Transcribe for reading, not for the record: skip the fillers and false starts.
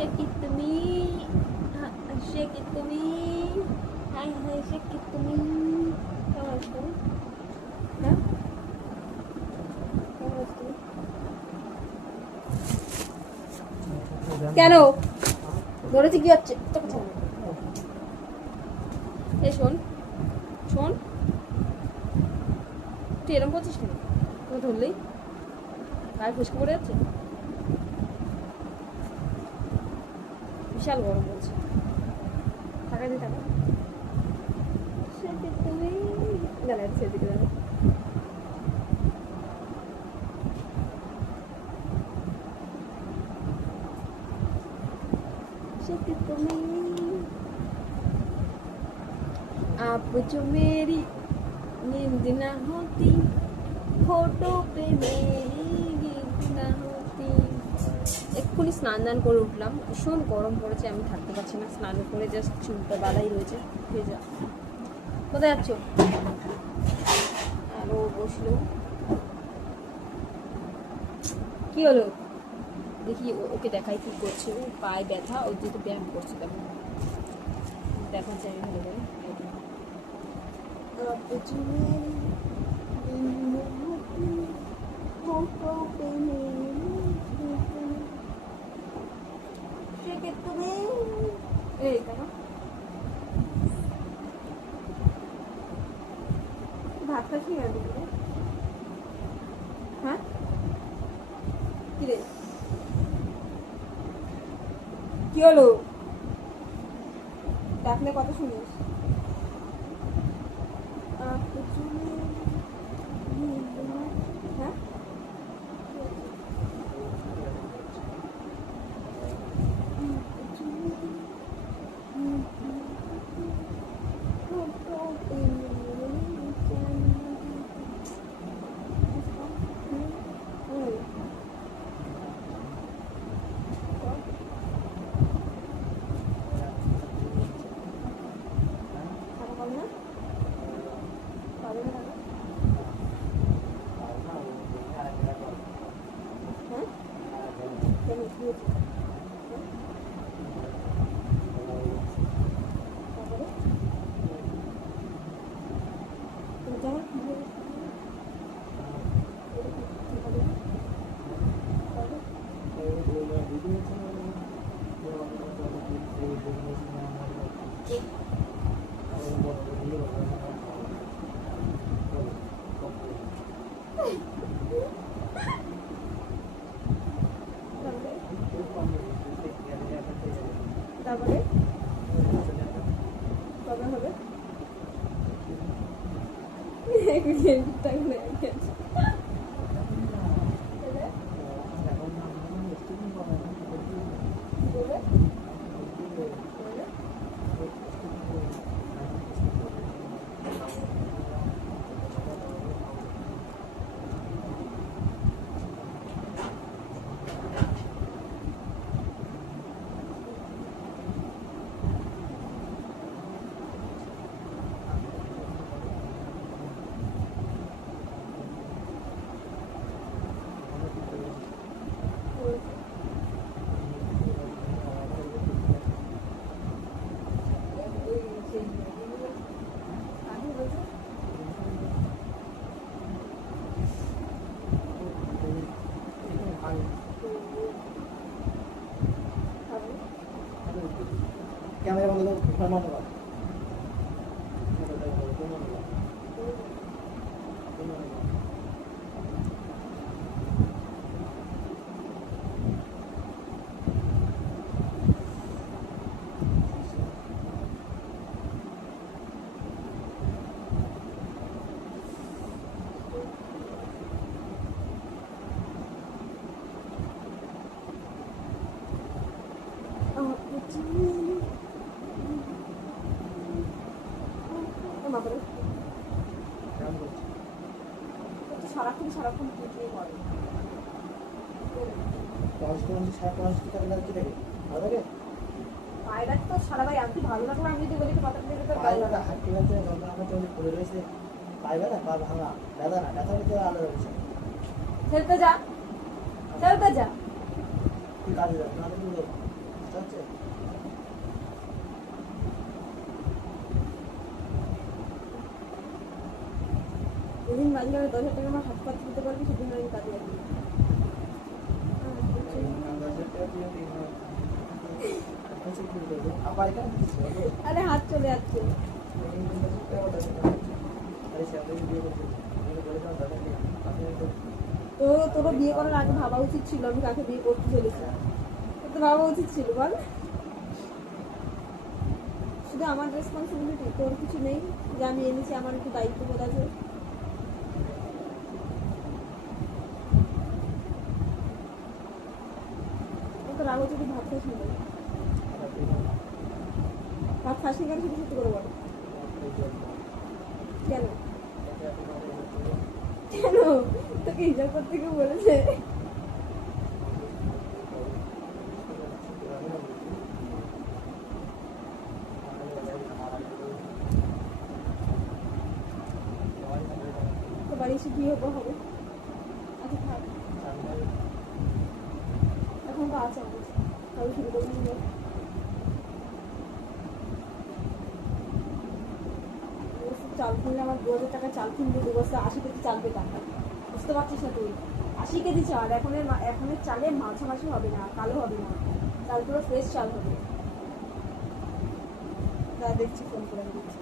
Shake it to me. Shake it to me. Hi, shake it to me. কেমন আছো তুমি? হ্যাঁ কেমন আছো তুমি? কেন ধরেছি কি হচ্ছে তো কথা বলো। এই শোন শোন, তুই এরকম করছিস কেন? তোকে ধরলেই গায়ে ফুসকে পড়ে যাচ্ছে, বিশাল গরম বলছে। টাকা দিয়ে টাকা তুমি গেলে সেদিকে যাবে। आप जो मेरी नींद ना होती फोटो पे मेरी नींद ना होती। এক্ষুনি স্নান দান করে উঠলাম, ভীষণ গরম পড়েছে, আমি থাকতে পারছি না। স্নান করে জাস্ট চুলটা বাঁধাই রয়েছে ভেজা। কোথায় যাচ্ছ? আরো বসলো, কি হলো দেখি ওকে দেখাই কি করছে। ও পায়ে ব্যথা, ওর যেহেতু ব্যায়াম করছে, দেখো দেখা যায় ভালো করে। ভাত খাচ্ছি না হ্যাঁ কি রে কি হলো? ডাকলে কথা শুনিস? হ্যাঁ তারপরে কবে হবে? ক্যামেরা বন্ধ করো, সারাক্ষণ কি করে পায়রা তো সারা ভাই আমি ভালো লাগলো। আমি যদি বলি কথা বলতে তো ভালো লাগে। হাঁটতে হাঁটতে যন্ত্রণা চলে পড়ে রয়েছে, পাইবে না, পা ভাঙা, ব্যথা না, ব্যথা হলে তো আলাদা বিষয়। খেলতে যা, খেলতে যা, তুই কাজে যাও, না তুমি যেদিন বাজারে 10,000 টাকা আমার হাত পাত দিতে পারবি সেদিন আমি কাজে আসবি। আরে হাত চলে যাচ্ছে। তোরও বিয়ে করার আগে ভাবা উচিত ছিল আমি কাকে বিয়ে করতে চলেছি। তোর তো ভাবা উচিত ছিল বল। শুধু আমার রেসপন্সিবিলিটি, তোর কিছু নেই যে আমি এনেছি, আমার একটু দায়িত্ববোধ আছে। তোর রাগ হচ্ছে, তুই ভাত খাস না কেন? ভাত খাস না কেন সেটা সত্যি করে বল। কেন কেন তোকে হিসাব করতে কেউ বলেছে? তো বাড়ি এসে বিয়ে হবে। আচ্ছা থাক, এখন তো আছে আমার, তাহলে শুরু করবি না। চাল কিনলে আমার 2,000 টাকা চাল কিনবে, 2 বস্তা 80 কেজি চাল পেতাম। বুঝতে পারছিস না তুই? 80 কেজি চাল, এখনের চালে মাঝামাঝি হবে না, কালো হবে না, চাল পুরো ফ্রেশ চাল হবে। তা দেখছি, ফোন করে আমি দিচ্ছি।